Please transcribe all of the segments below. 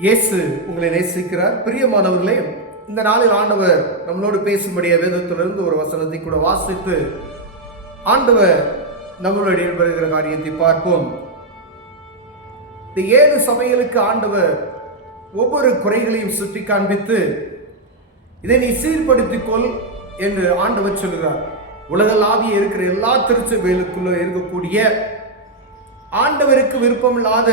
இயேசு உங்களை நேசிக்கிறார். பிரியமானவர்களே, இந்த நாளில் ஆண்டவர் நம்மளோடு பேசும்படிய வேதத்திலிருந்து ஒரு வசனத்தை கூட வாசித்து ஆண்டவர் நம்மளுடைய வருகிற காரியத்தை பார்ப்போம். இந்த 7 சபைகளுக்கு ஆண்டவர் ஒவ்வொரு குறைகளையும் சுட்டி காண்பித்து இதை நீ சீர்படுத்திக் கொள் என்று ஆண்டவர் சொல்கிறார். உலகளாவிய இருக்கிற எல்லா திருச்சபைகளுக்குள்ள இருக்கக்கூடிய ஆண்டவருக்கு விருப்பமில்லாத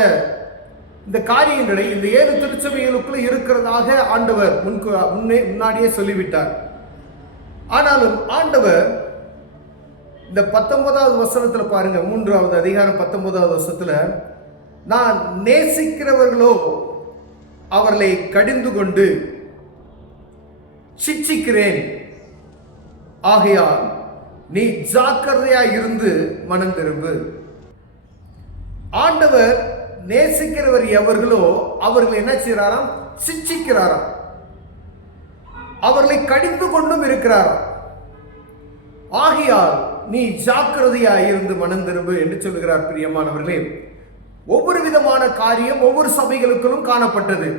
இந்த காரியங்களை இந்த 7 திருச்சபைகளுக்குள்ள இருக்கிறதாக ஆண்டவர் முன்னாடியே சொல்லிவிட்டார். ஆனாலும் ஆண்டவர் இந்த 19வது வசனத்துல பாருங்க, 3வது அதிகாரம் 19வது வசனத்துல, நான் நேசிக்கிறவர்களோ அவர்களை கடிந்து கொண்டு சிட்சிக்கிறேன், ஆகையால் நீ ஜாக்கிரதையா இருந்து மனம் திரும்பு. ஆண்டவர் நேசிக்கிறவர் எவர்களோ அவர்களை என்ன செய்யறாராம்? சிட்சிக்கிறாராம். அவர்களை கடிந்து கொண்டும் இருக்கிறாராம். ஆகையால் நீ ஜாக்கிரதையா இருந்து மனம் திரும்பு என்று சொல்லுகிறார். பிரியமானவர்களே, ஒவ்வொரு விதமான காரியம் ஒவ்வொரு சபைகளுக்கும் காணப்பட்டது.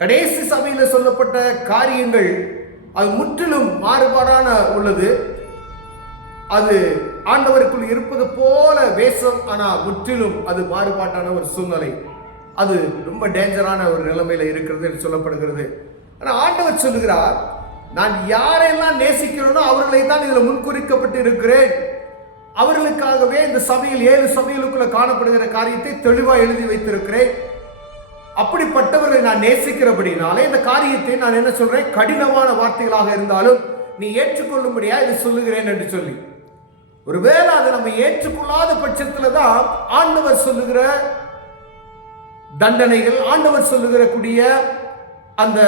கடைசி சபையில் சொல்லப்பட்ட காரியங்கள் அது முற்றிலும் மாறுபாடான உள்ளது. அது ஆண்டவருக்குள் இருப்பது போல வேஷம், ஆனால் முற்றிலும் அது மாறுபாட்டான ஒரு சூழ்நிலை. அது ரொம்ப டேஞ்சரான ஒரு நிலைமையில இருக்கிறது என்று சொல்லப்படுகிறது. ஆனால் ஆண்டவர் சொல்லுகிறார், நான் யாரெல்லாம் நேசிக்கிறேனோ அவர்களை தான் இதில் முன்குறிக்கப்பட்டு இருக்கிறேன். அவர்களுக்காகவே இந்த சபையில் 7 சபைகளுக்குள்ள காணப்படுகிற காரியத்தை தெளிவாக எழுதி வைத்திருக்கிறேன். அப்படிப்பட்டவர்களை நான் நேசிக்கிறபடினாலே இந்த காரியத்தை நான் என்ன சொல்றேன்? கடினமான வார்த்தைகளாக இருந்தாலும் நீ ஏற்றுக்கொள்ளும்படியா இது சொல்லுகிறேன் என்று சொல்லி, ஒருவேளை அதை நம்ம ஏற்றுக்கொள்ளாத பட்சத்துல தான் ஆண்டவர் சொல்லுகிற தண்டனைகள், ஆண்டவர் சொல்லுகிற கூடிய அந்த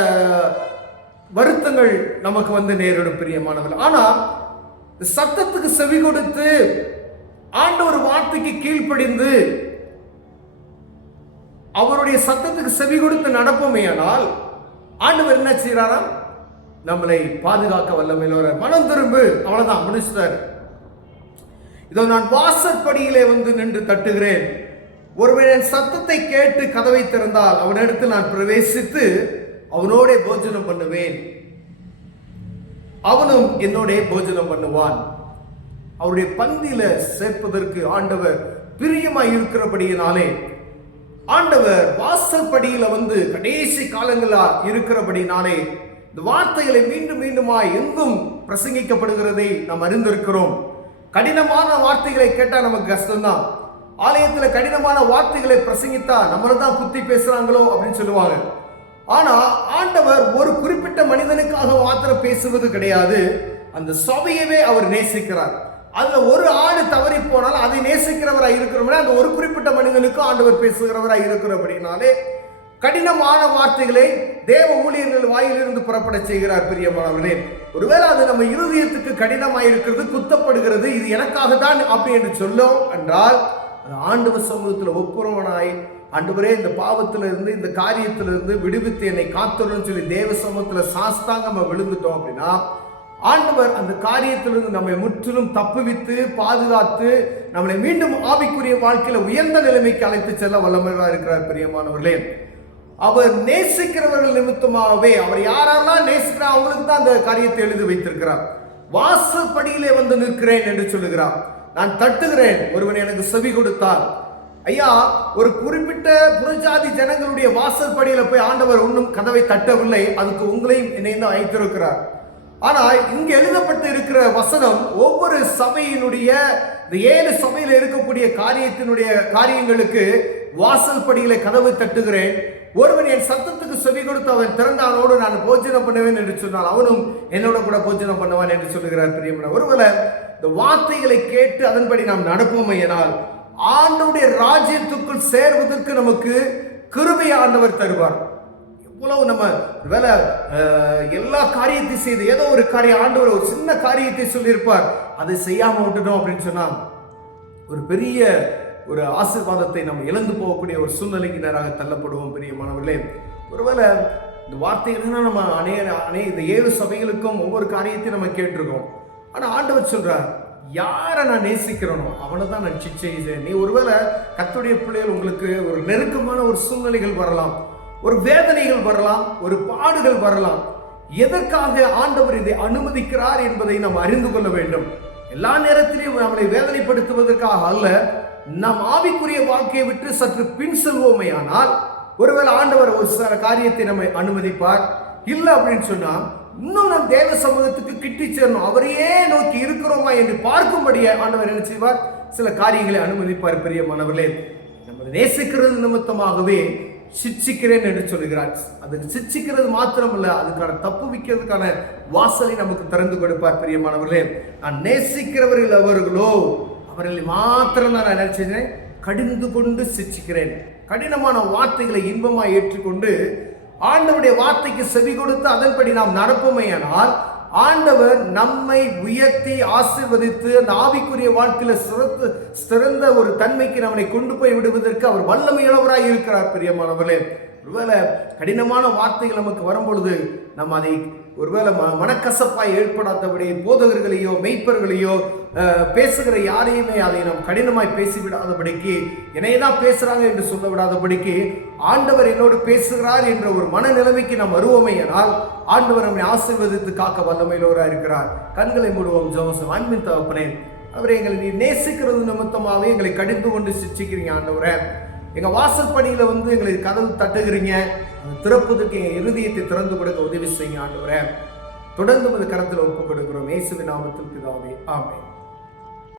வருத்தங்கள் நமக்கு வந்து நேரிடும். பிரியமானவர்கள், ஆனா சத்தத்துக்கு செவி கொடுத்து ஆண்டவர் வார்த்தைக்கு கீழ்ப்படிந்து அவருடைய சத்தத்துக்கு செவி கொடுத்து நடப்போமேயானால் ஆண்டவர் என்ன செய்யறாராம்? நம்மளை பாதுகாக்க வல்லமையில மனம் திரும்பு, அவ்வளவுதான், முடிச்சிட்டார். இதோ நான் வாசற்படியிலே வந்து நின்று தட்டுகிறேன். ஒருவன் என் சத்தத்தை கேட்டு கதவை திறந்தால் அவனிடத்தில் நான் பிரவேசித்து அவனோட போஜனம் பண்ணுவேன், அவனும் என்னோட போஜனம் பண்ணுவான். அவருடைய பந்தியில சேர்ப்பதற்கு ஆண்டவர் பிரியமாய் இருக்கிறபடியினாலே ஆண்டவர் வாசற்படியில வந்து கடைசி காலங்களா இருக்கிறபடினாலே இந்த வார்த்தைகளை மீண்டும் மீண்டுமாய் எங்கும் பிரசங்கிக்கப்படுகிறதை நாம் அறிந்திருக்கிறோம். கடினமான வார்த்தைகளை கேட்டா நமக்கு கஷ்டம்தான். ஆலயத்தில் கடினமான வார்த்தைகளை பிரசங்கித்தா நம்மளை தான் குத்தி பேசுறாங்களோ அப்படின்னு சொல்லுவாங்க. ஆனா ஆண்டவர் ஒரு குறிப்பிட்ட மனிதனுக்காக மாத்திரம் பேசுவது கிடையாது. அந்த சபையவே அவர் நேசிக்கிறார். அதுல ஒரு ஆடு தவறி போனால் அதை நேசிக்கிறவராய் இருக்கிறோம்னா அந்த ஒரு குறிப்பிட்ட மனிதனுக்கு ஆண்டவர் பேசுகிறவராய் இருக்கிறபடினாலே கடினமான வார்த்தைகளை தேவ ஊழியர்கள் வாயிலிருந்து புறப்பட செய்கிறார். பிரியமானவர்களே, ஒருவேளை அது நம்ம இருதயத்துக்கு கடினமாய் இருக்கிறது, குத்தப்படுகிறது, இது எனக்காக தான் அப்படி என்று சொல்லும் என்றால் ஆண்டவர் சமூகத்தில் ஒப்புரவனாய், ஆண்டவரே இந்த பாவத்திலிருந்து இந்த காரியத்திலிருந்து விடுவித்து என்னை காத்துறன்னு சொல்லி தேவ சமூகத்தில் சாஸ்தாங்க நம்ம விழுந்துட்டோம் அப்படின்னா ஆண்டவர் அந்த காரியத்திலிருந்து நம்மை முற்றிலும் தப்புவித்து பாதுகாத்து நம்மளை மீண்டும் ஆவிக்குரிய வாழ்க்கையில உயர்ந்த நிலைமைக்கு அழைத்து செல்ல வல்லமையாக இருக்கிறார். பிரியமானவர்களே, அவர் நேசிக்கிறவர்கள் நிமித்தமாகவே அவர் யாரெல்லாம் நேசிக்கிறார் அவங்களுக்கு தான் அந்த காரியத்தை எழுதி வைத்திருக்கிறார். வாசற்படியிலே வந்து நிற்கிறேன் என்று சொல்லுகிறார். நான் தட்டுகிறேன், ஒருவன் எனக்கு செவி கொடுத்தார். ஐயா, ஒரு குறிப்பிட்ட புறஜாதி ஜனங்களுடைய வாசற்படியில போய் ஆண்டவர் ஒன்றும் கதவை தட்டவில்லை, அதுக்கு உங்களையும் என்னையும் அழைத்திருக்கிறார். ஆனால் இங்கு எழுதப்பட்டு இருக்கிற வசனம் ஒவ்வொரு சபையினுடைய இந்த 7 சபையில் இருக்கக்கூடிய காரியங்களுக்கு வாசல் படியில கதவை தட்டுகிறேன், ஒருவன் என் சத்தத்துக்கு செவி கொடுத்து அவன் திறந்தானோடு நான் போஜனம் பண்ணுவேன் என்று சொன்னால் அவனும் என்னோட கூட போஜனம் பண்ணுவான் என்று சொல்லுகிறார். பிரியமான, ஒருவேளை இந்த வார்த்தைகளை கேட்டு அதன்படி நாம் நடப்போமையினால் ஆண்டவருடைய ராஜ்யத்துக்குள் சேர்வதற்கு நமக்கு கிருபை ஆண்டவர் தருவார். எவ்வளவு நம்ம வேலை எல்லா காரியத்தையும் செய்து ஏதோ ஒரு காரியம் ஆண்டவர் ஒரு சின்ன காரியத்தை சொல்லியிருப்பார், அதை செய்யாம விட்டுட்டோம் அப்படின்னு சொன்னா ஒரு பெரிய ஒரு ஆசீர்வாதத்தை நம்ம இழந்து போகக்கூடிய ஒரு சூழ்நிலைக்கு நேராக தள்ளப்படுவோம். பிரியமானவர்களே, ஒருவேளை இந்த வார்த்தைகள் நம்ம இந்த 7 சபைகளுக்கும் ஒவ்வொரு காரியத்தையும் நம்ம கேட்டிருக்கோம். ஆனா ஆண்டவர் சொல்றார், யாரை நான் நேசிக்கிறேனோ அவனை தான் நான் சிச்சை செய்வேன். நீ ஒருவேளை கர்த்தருடைய பிள்ளைகள் உங்களுக்கு ஒரு நெருக்கமான ஒரு சூழ்நிலைகள் வரலாம், ஒரு வேதனைகள் வரலாம், ஒரு பாடுகள் வரலாம். எதற்காக ஆண்டவர் இதை அனுமதிக்கிறார் என்பதை நாம் அறிந்து கொள்ள வேண்டும். எல்லா நேரத்திலையும் நம்மளை வேதனைப்படுத்துவதற்காக அல்ல. நம் ஆவிக்குரிய வாழ்க்கையை விட்டு சற்று பின் செல்வோமையானால் ஒருவேளை ஆண்டவர் ஒரு சில காரியத்தை நம்மை அனுமதிப்பார். இல்லை அப்படின்னு சொன்னா இன்னும் நம் தேவ சமூகத்துக்கு கிட்டி சேரணும், அவரையே நோக்கி இருக்கிறோமா என்று பார்க்கும்படியே ஆண்டவர் என்ன செய்வார், சில காரியங்களை அனுமதிப்பார். பிரியமானவர்களே, நம்ம நேசிக்கிறது நிமித்தமாகவே சிட்சிக்கிறேன் என்று சொல்கிறார். அதுக்கு சிட்சிக்கிறது மாத்திரமல்ல, அதுக்கான தப்பு வைக்கிறதுக்கான வாசலை நமக்கு திறந்து கொடுப்பார். பிரியமானவர்களே, நான் நேசிக்கிறவர்கள் அவர்களோ அவர்களை மாத்திரம் தான் நான் நினைச்சேன் கடிந்து கொண்டு சிட்சிக்கிறேன். கடினமான வார்த்தைகளை இன்பமாய் ஏற்றுக்கொண்டு ஆண்டவருடைய வார்த்தைக்கு செவி கொடுத்து அதன்படி நாம் நடப்போமேயானால் ஆண்டவர் நம்மை உயர்த்தி ஆசீர்வதித்து அந்த ஆவிக்குரிய வாழ்க்கையில சிறந்த ஒரு தன்மைக்கு நம்மை கொண்டு போய் விடுவதற்கு அவர் வல்லமையுள்ளவராய் இருக்கிறார். பிரியமானவர்களே, ஒருவேளை கடினமான வார்த்தைகள் நமக்கு வரும்பொழுது நம்ம அதை ஒருவேளை மனக்கசப்பாய் ஏற்படாதபடி போதகர்களையோ மெய்ப்பர்களையோ பேசுகிற யாரையுமே அதை நாம் கடினமாய் பேசிவிடாதபடிக்கு, என்னையதான் பேசுறாங்க என்று சொல்ல விடாதபடிக்கு ஆண்டவர் என்னோடு பேசுகிறார் என்ற ஒரு மனநிலைமைக்கு நாம் வருவோமேயானால் ஆண்டவர் நம்மை ஆசீர்வதித்து காக்க வல்லமையுள்ளவராக இருக்கிறார். கண்களை மூடுவோம். ஜெபம். அன்பின் தகப்பனே, அவரை எங்களை நீ நேசிக்கிறது நிமித்தமாகவே எங்களை கடிந்து கொண்டு சிரிச்சிக்கிறீங்க ஆண்டவரே. எங்க வாசல் படியில எங்களை கதவு தட்டுகிறீங்க, திறப்பதற்கு எங்க இருதயத்தை திறந்து கொடுக்க உதவி செய்யுங்க ஆண்டவரே. தொடர்ந்து கரத்தில் ஒப்புக் கொடுக்கிறோம். இயேசுவின் நாமத்தில் பிதாவே, ஆமென்.